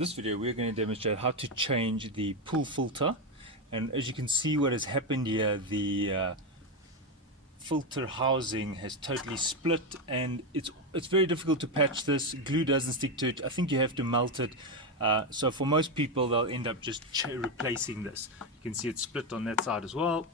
this video we're going to demonstrate how to change the pool filter, and as you can see what has happened here, the filter housing has totally split and it's very difficult to patch this. Glue doesn't stick to it. I think you have to melt it, so for most people they'll end up just replacing this. You can see it's split on that side as well.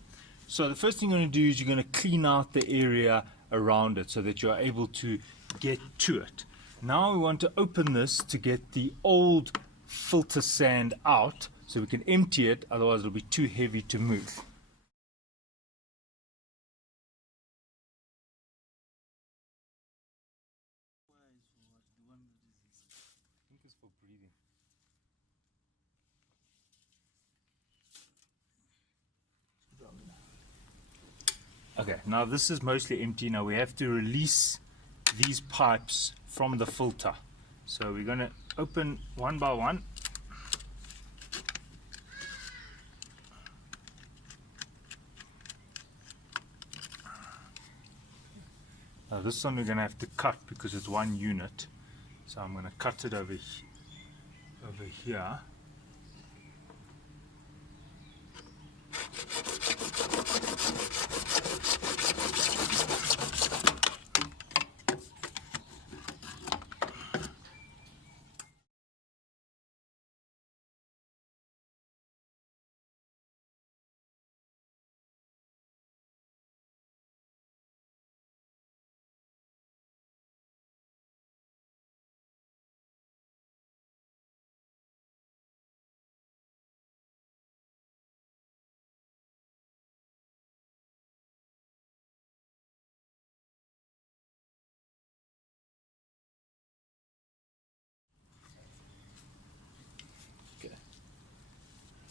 So the first thing you're going to do is you're going to clean out the area around it so that you're able to get to it. Now we want to open this to get the old filter sand out so we can empty it, otherwise it'll be too heavy to move. I think it's for breathing. Okay, now this is mostly empty. Now we have to release these pipes from the filter. So we're going to open one by one. Now this one we're going to have to cut because it's one unit. So I'm going to cut it over here.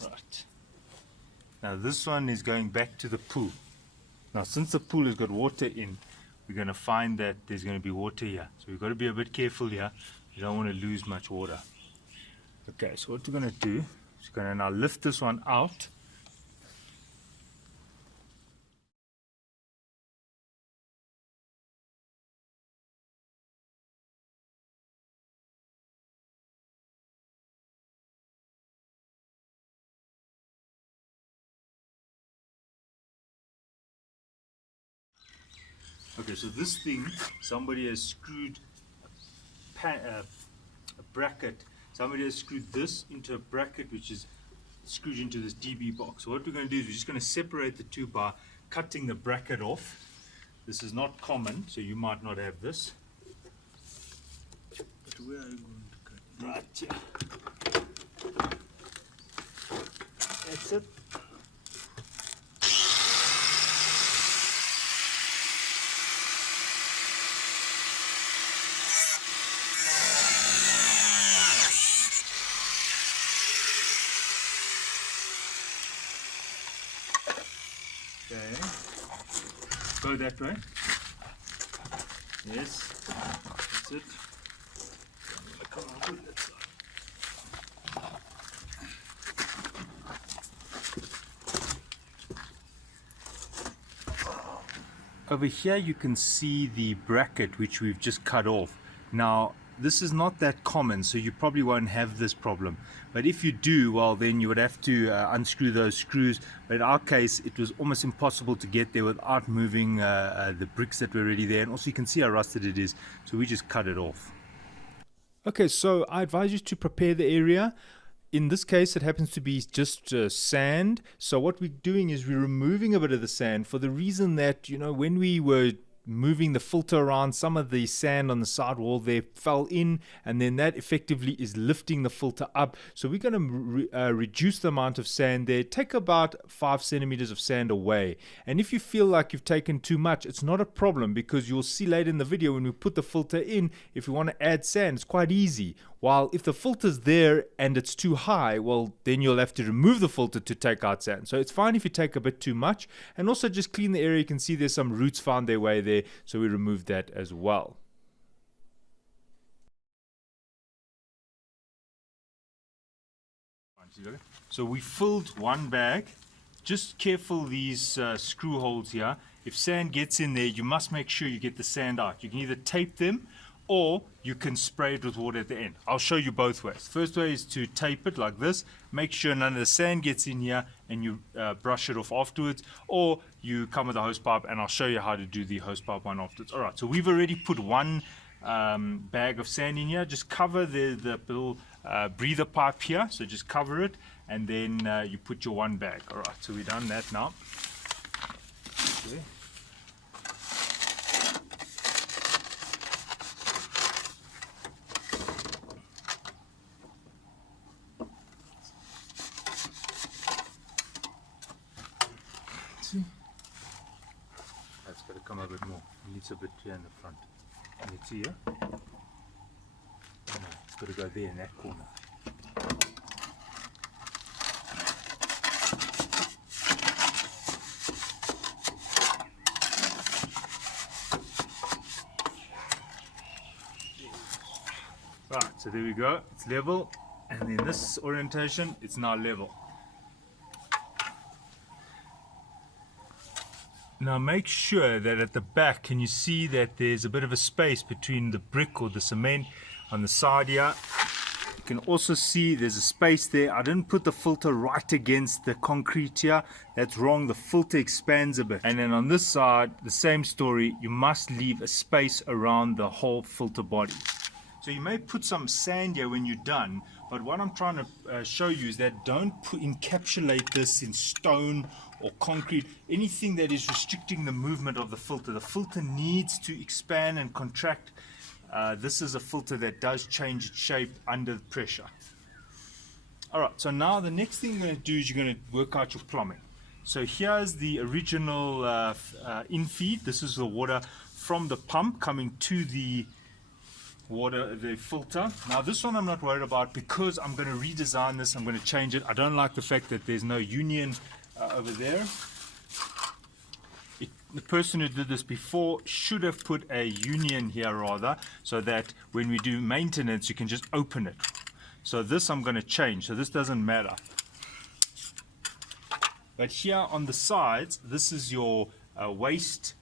Right. Now this one is going back to the pool. Now since the pool has got water in, we're going to find that there's going to be water here. So we've got to be a bit careful here. You don't want to lose much water. Okay, so what we're going to do is we're going to now lift this one out. Okay, so this thing, somebody has screwed a bracket. Somebody has screwed this into a bracket which is screwed into this DB box. So what we're going to do is we're just going to separate the two by cutting the bracket off. This is not common, so you might not have this. But where are you going to cut? Right here. That's it. Okay, go that way. Yes, that's it. Come on, that side. Over here you can see the bracket which we've just cut off. Now this is not that common, so you probably won't have this problem, but if you do, well then you would have to unscrew those screws. But in our case it was almost impossible to get there without moving the bricks that were already there, and also you can see how rusted it is, so we just cut it off. Okay, so I advise you to prepare the area. In this case it happens to be just sand, so what we're doing is we're removing a bit of the sand for the reason that, you know, when we were moving the filter around, some of the sand on the side wall there fell in, and then that effectively is lifting the filter up. So we're going to reduce the amount of sand there, take about 5 centimeters of sand away. And if you feel like you've taken too much, it's not a problem, because you'll see later in the video when we put the filter in, if you want to add sand, it's quite easy. While if the filter's there and it's too high, well then you'll have to remove the filter to take out sand. So it's fine if you take a bit too much, and also just clean the area. You can see there's some roots found their way there, so we removed that as well. So we filled one bag. Just careful these screw holes here. If sand gets in there, you must make sure you get the sand out. You can either tape them, or you can spray it with water at the end. I'll show you both ways. First way is to tape it like this, make sure none of the sand gets in here, and you brush it off afterwards, or you come with a hose pipe, and I'll show you how to do the hose pipe one afterwards. Alright, so we've already put one bag of sand in here. Just cover the little breather pipe here, so just cover it, and then you put your one bag. Alright, so we've done that now. Okay. That's got to come a bit more. It needs a bit here in the front. And it's here. No, it's got to go there in that corner. Right, so there we go. It's level. And then this orientation, it's now level. Now make sure that at the back, can you see that there's a bit of a space between the brick or the cement on the side here. You can also see there's a space there. I didn't put the filter right against the concrete here. That's wrong. The filter expands a bit. And then on this side, the same story. You must leave a space around the whole filter body. So you may put some sand here when you're done, but what I'm trying to show you is that don't encapsulate this in stone or concrete, anything that is restricting the movement of the filter. The filter needs to expand and contract. This is a filter that does change its shape under pressure. Alright, so now the next thing you're going to do is you're going to work out your plumbing. So here's the original infeed. This is the water from the pump coming to the filter. Now this one I'm not worried about because I'm going to redesign this. I'm going to change it. I don't like the fact that there's no union over there. The person who did this before should have put a union here rather, so that when we do maintenance you can just open it. So this I'm going to change, so this doesn't matter. But here on the sides, this is your waste,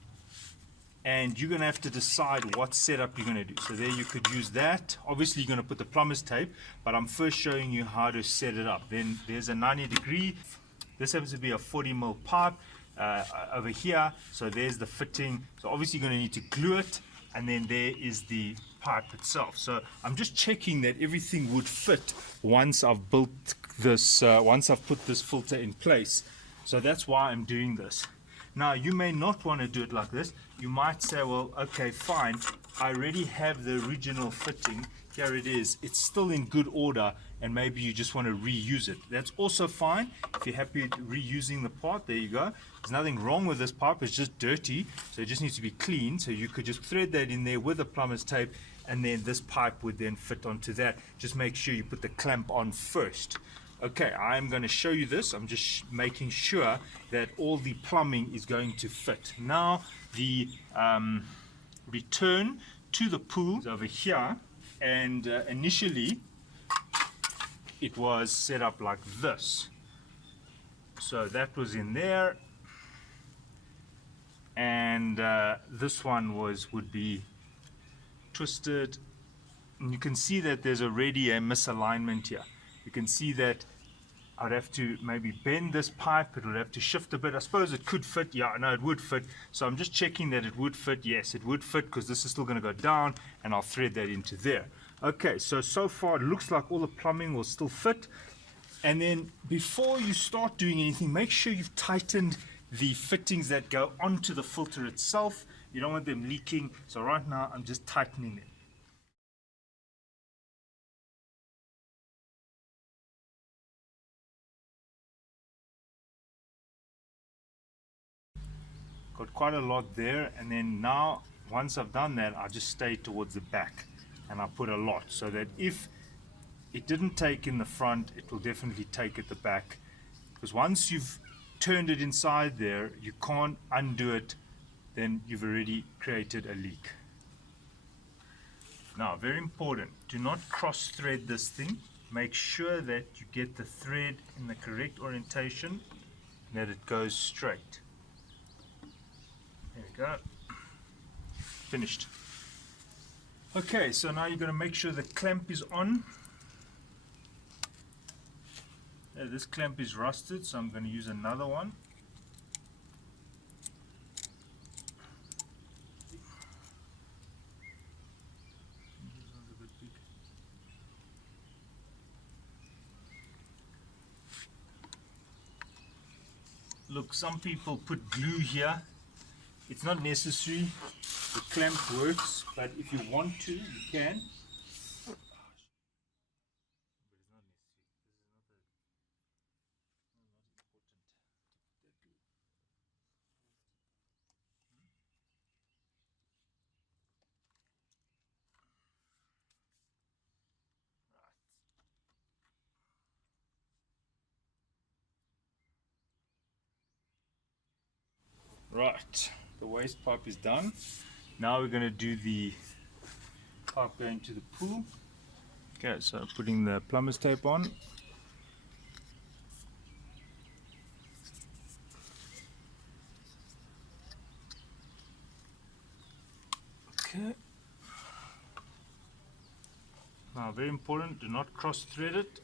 and you're going to have to decide what setup you're going to do. So there you could use that. Obviously you're going to put the plumber's tape, but I'm first showing you how to set it up. Then there's a 90 degree. This happens to be a 40mm pipe over here. So there's the fitting. So obviously you're going to need to glue it, and then there is the pipe itself. So I'm just checking that everything would fit once I've built this, once I've put this filter in place. So that's why I'm doing this. Now you may not want to do it like this. You might say, well, okay, fine, I already have the original fitting. Here it is. It's still in good order, and maybe you just want to reuse it. That's also fine. If you're happy reusing the part, there you go. There's nothing wrong with this pipe. It's just dirty, so it just needs to be cleaned. So you could just thread that in there with the plumber's tape, and then this pipe would then fit onto that. Just make sure you put the clamp on first. Okay, I'm going to show you this. I'm just making sure that all the plumbing is going to fit. Now the return to the pool is over here, and initially it was set up like this. So that was in there, and this one would be twisted, and you can see that there's already a misalignment here. You can see that I'd have to maybe bend this pipe. It would have to shift a bit. I suppose it could fit. Yeah, no, it would fit. So I'm just checking that it would fit. Yes, it would fit, because this is still going to go down, and I'll thread that into there. Okay, so far it looks like all the plumbing will still fit. And then before you start doing anything, make sure you've tightened the fittings that go onto the filter itself. You don't want them leaking. So right now I'm just tightening them. Got quite a lot there, and then now once I've done that, I just stay towards the back, and I put a lot, so that if it didn't take in the front, it will definitely take at the back, because once you've turned it inside there, you can't undo it. Then you've already created a leak. Now, very important, do not cross thread this thing. Make sure that you get the thread in the correct orientation and that it goes straight. There we go. Finished. Okay, so now you're going to make sure the clamp is on. This clamp is rusted, so I'm going to use another one. Look, some people put glue here. It's not necessary. The clamp works, but if you want to, you can. Right, the waste pipe is done. Now we're going to do the pipe going to the pool. Okay, so putting the plumber's tape on. Okay. Now, very important, do not cross thread it.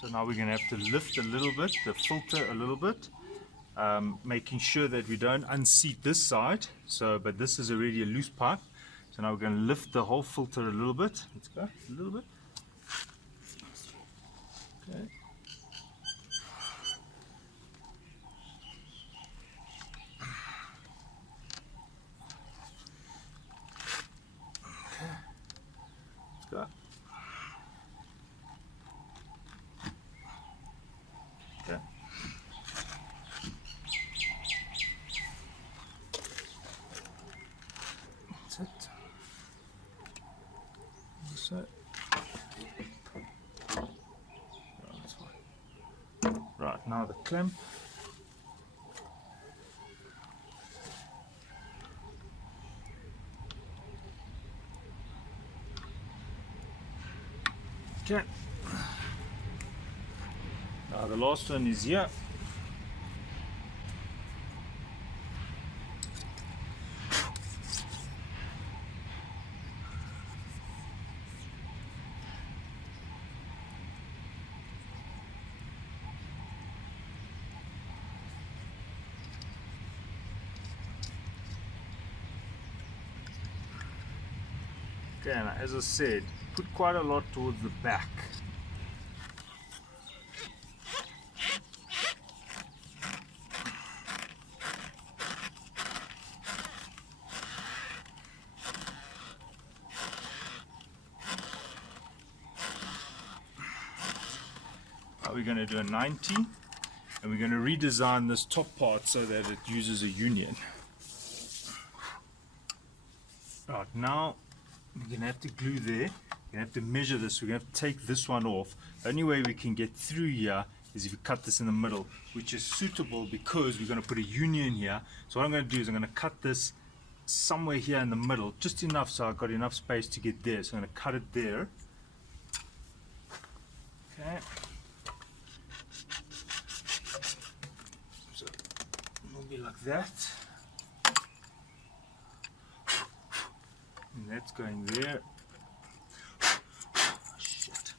So now we're going to have to lift a little bit, the filter a little bit, making sure that we don't unseat this side. So, but this is already a loose pipe. So now we're going to lift the whole filter a little bit. Let's go a little bit. Okay. Let's go. Okay. That's it. That's it. That's fine. Right, now the clamp. Okay. Now the last one is here. Okay, now as I said, put quite a lot towards the back. Now we're going to do a 90, and we're going to redesign this top part so that it uses a union. Right, now we're going to have to glue there. We're going to have to measure this. We're going to have to take this one off. The only way we can get through here is if we cut this in the middle, which is suitable because we're going to put a union here. So what I'm going to do is I'm going to cut this somewhere here in the middle, just enough so I've got enough space to get there. So I'm going to cut it there. Okay. So it'll be like that. And that's going there. Shit.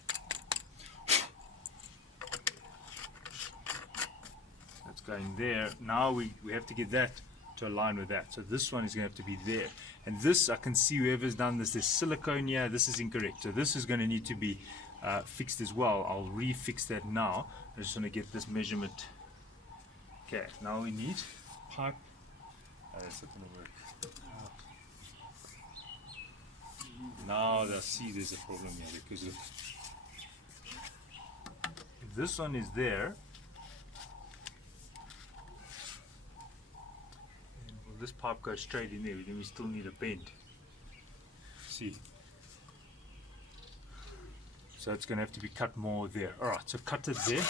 That's going there. Now we have to get that to align with that. So this one is going to have to be there. And this, I can see whoever's done this, there's silicone here. This is incorrect. So this is going to need to be fixed as well. I'll refix that now. I just want to get this measurement. Okay, now we need pipe. Oh, that's not going to work. Now I see there's a problem here because look, if this one is there, well, this pipe goes straight in there, then we still need a bend. See, so it's going to have to be cut more there. All right, so cut it there.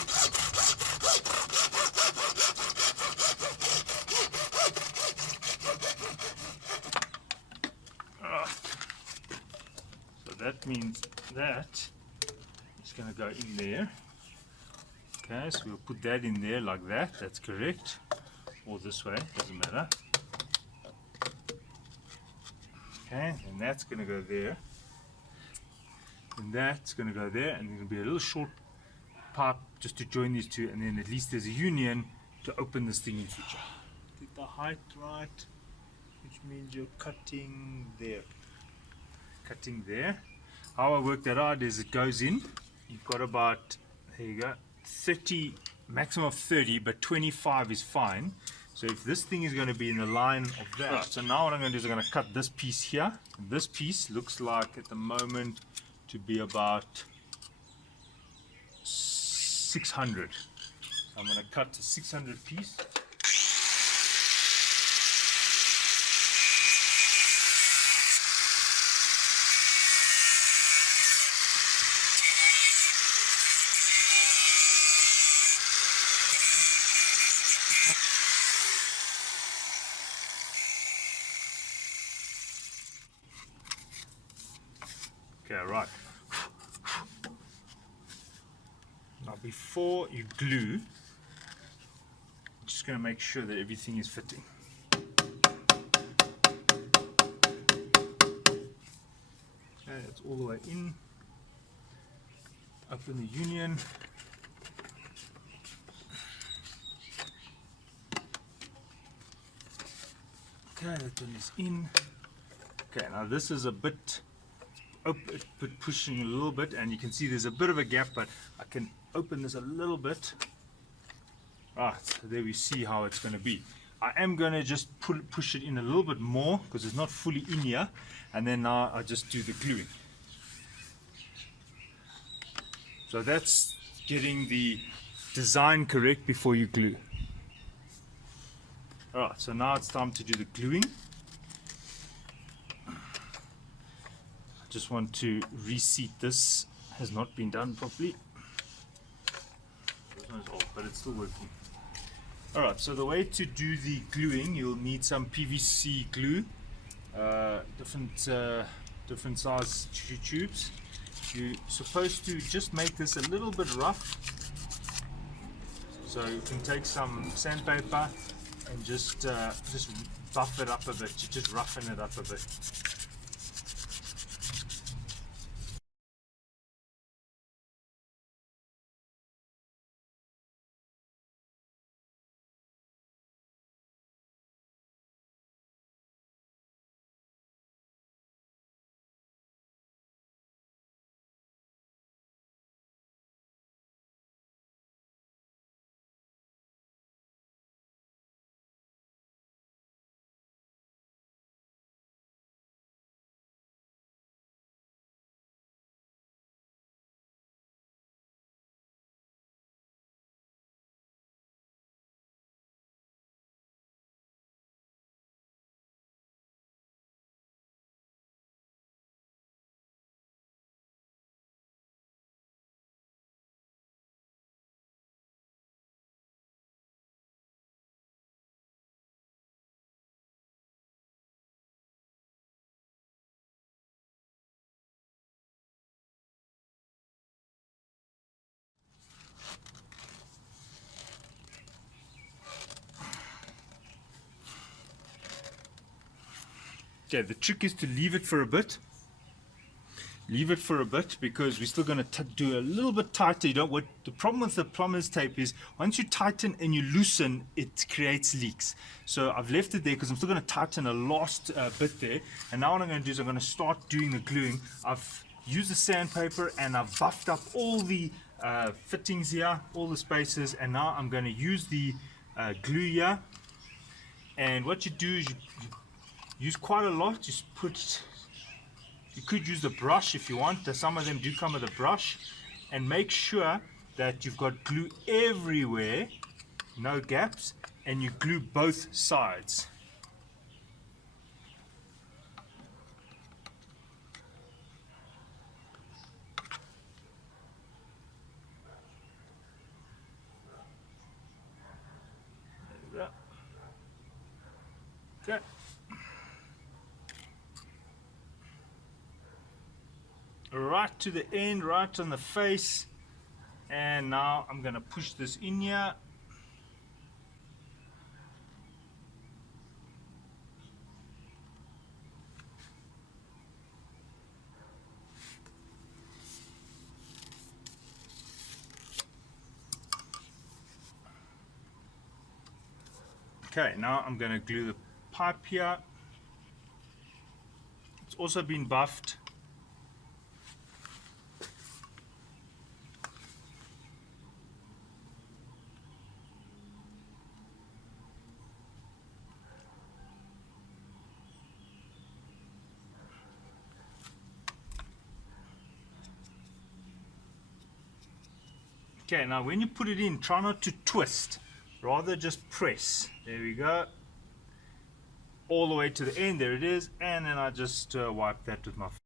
that means that it's going to go in there. Okay, so we'll put that in there like that. That's correct. Or this way, doesn't matter. Okay, and that's going to go there. And that's going to go there, and there's going to be a little short pipe just to join these two, and then at least there's a union to open this thing in future. Get the height right, which means you're cutting there. Cutting there. How I work that out is it goes in. You've got about, there you go, 30, maximum of 30, but 25 is fine. So if this thing is going to be in the line of that, right, so now what I'm going to do is I'm going to cut this piece here. This piece looks like at the moment to be about 600. So I'm going to cut a 600 piece. Okay, right. Now before you glue, I'm just going to make sure that everything is fitting. Okay, it's all the way in. Open the union. Okay, that one is in. Okay, now this is a bit pushing a little bit, and you can see there's a bit of a gap, but I can open this a little bit. Right, so there we see how it's going to be. I am going to just push it in a little bit more because it's not fully in here, and then now I just do the gluing. So that's getting the design correct before you glue. Alright, so now it's time to do the gluing. Just want to reseat this. Has not been done properly. This one is off, but it's still working. Alright, so the way to do the gluing, you'll need some PVC glue, different size tubes. You're supposed to just make this a little bit rough. So you can take some sandpaper and just buff it up a bit, just roughen it up a bit. Okay, the trick is to leave it for a bit. Leave it for a bit because we're still going to do a little bit tighter. The problem with the plumber's tape is once you tighten and you loosen, it creates leaks. So I've left it there because I'm still going to tighten a last bit there. And now what I'm going to do is I'm going to start doing the gluing. I've used the sandpaper and I've buffed up all the fittings here, all the spaces, and now I'm going to use the glue here. And what you do is you use quite a lot. You could use the brush if you want. Some of them do come with a brush, and make sure that you've got glue everywhere, no gaps, and you glue both sides. There we go. Okay. right to the end, right on the face. And now I'm going to push this in here. Okay, now I'm going to glue the pipe here. It's also been buffed. Okay, now when you put it in, try not to twist, rather just press. There we go. All the way to the end, there it is, and then I just wipe that with my finger.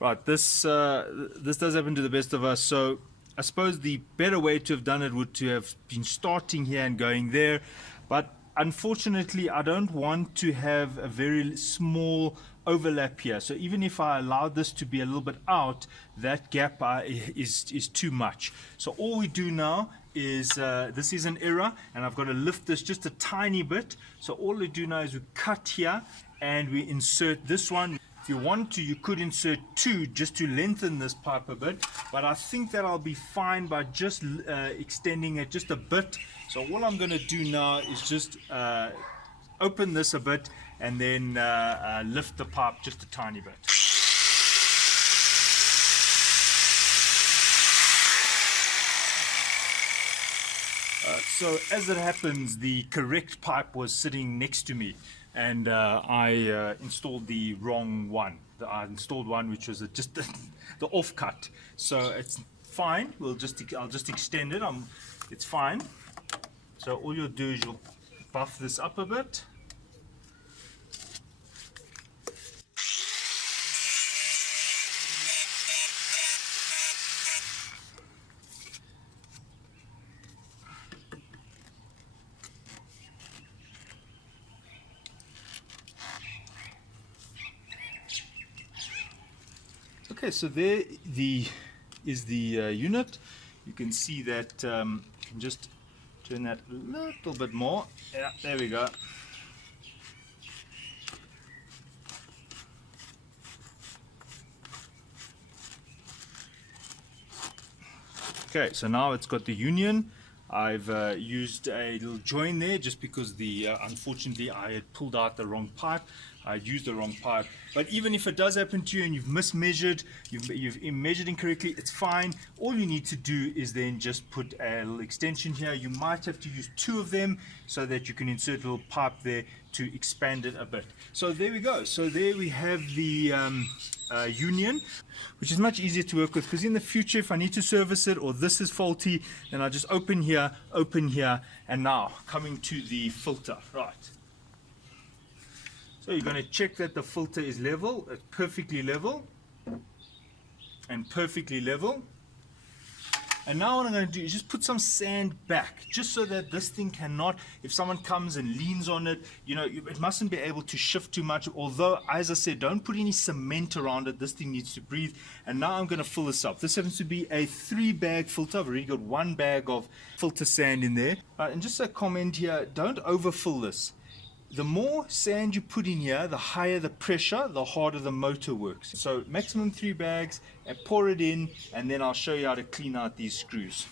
Right, this does happen to the best of us. So I suppose the better way to have done it would to have been starting here and going there, but unfortunately I don't want to have a very small overlap here. So even if I allowed this to be a little bit out, that gap is too much. So all we do now is this is an error, and I've got to lift this just a tiny bit. So all we do now is we cut here and we insert this one. If you want to, you could insert two just to lengthen this pipe a bit, but I think that I'll be fine by just extending it just a bit. So all I'm going to do now is just open this a bit and then lift the pipe just a tiny bit. So as it happens, the correct pipe was sitting next to me, and I installed the wrong one. I installed one which was just the off cut. So it's fine. I'll just extend it. It's fine. So all you'll do is you'll buff this up a bit. Okay, so there is the unit. You can see that you can just turn that a little bit more. Yeah, there we go. Okay, so now it's got the union. I've used a little join there just because unfortunately I had pulled out the wrong pipe. I used the wrong pipe. But even if it does happen to you and you've mismeasured, you've measured incorrectly, it's fine. All you need to do is then just put a little extension here. You might have to use two of them so that you can insert a little pipe there to expand it a bit. So there we go. So there we have the union, which is much easier to work with, because in the future if I need to service it or this is faulty, then I just open here, and now coming to the filter. Right, so you're going to check that the filter is level. It's perfectly level and perfectly level. And now what I'm going to do is just put some sand back, just so that this thing cannot, if someone comes and leans on it, you know, it mustn't be able to shift too much. Although, as I said, don't put any cement around it. This thing needs to breathe. And now I'm going to fill this up. This happens to be a 3-bag filter. I've already got 1 bag of filter sand in there. And just a comment here, don't overfill this. The more sand you put in here, the higher the pressure, the harder the motor works. So maximum 3 bags, and pour it in, and then I'll show you how to clean out these screws.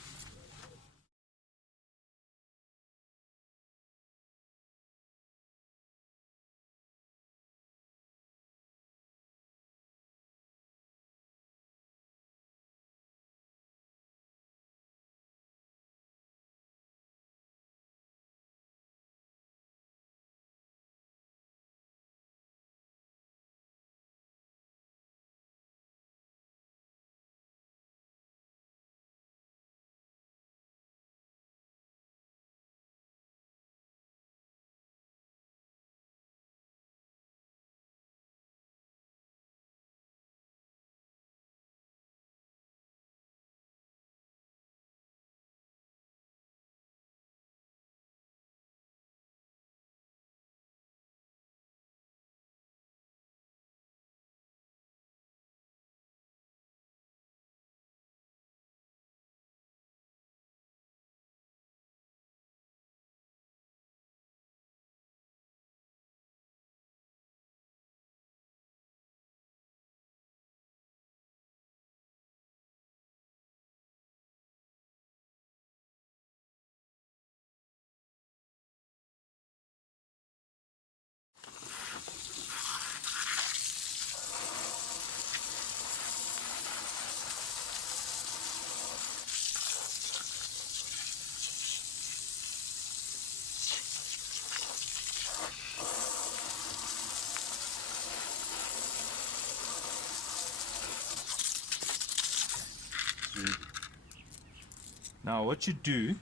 Now what you do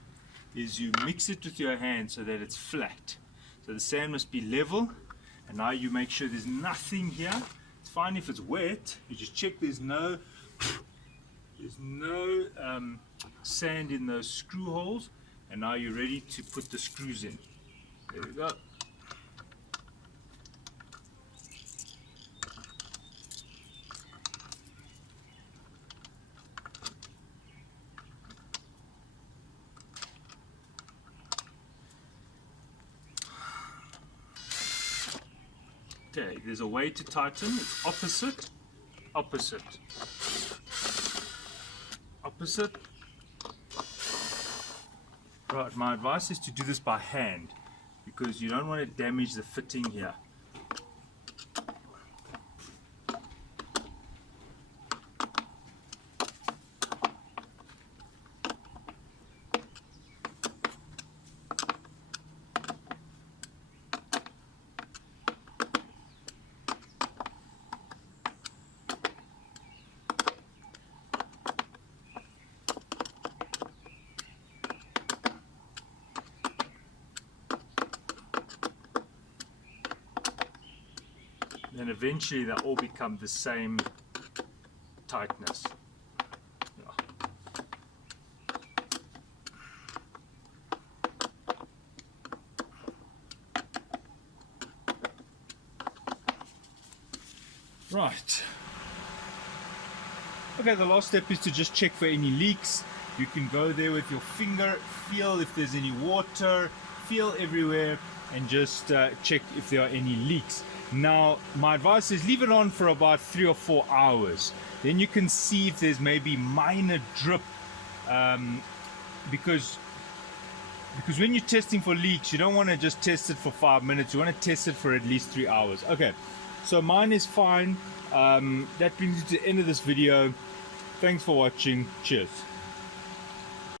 is you mix it with your hand so that it's flat. So the sand must be level, and now you make sure there's nothing here. It's fine if it's wet. You just check there's no sand in those screw holes, and now you're ready to put the screws in. There we go. Okay, there's a way to tighten. It's opposite, opposite, opposite. Right, my advice is to do this by hand because you don't want to damage the fitting here. Then eventually they'll all become the same tightness. Right. Okay, the last step is to just check for any leaks. You can go there with your finger, feel if there's any water, feel everywhere, and just check if there are any leaks. Now, my advice is leave it on for about 3 or 4 hours. Then you can see if there's maybe minor drip, because when you're testing for leaks, you don't want to just test it for 5 minutes. You want to test it for at least 3 hours. Okay, so mine is fine. That brings you to the end of this video. Thanks for watching. Cheers.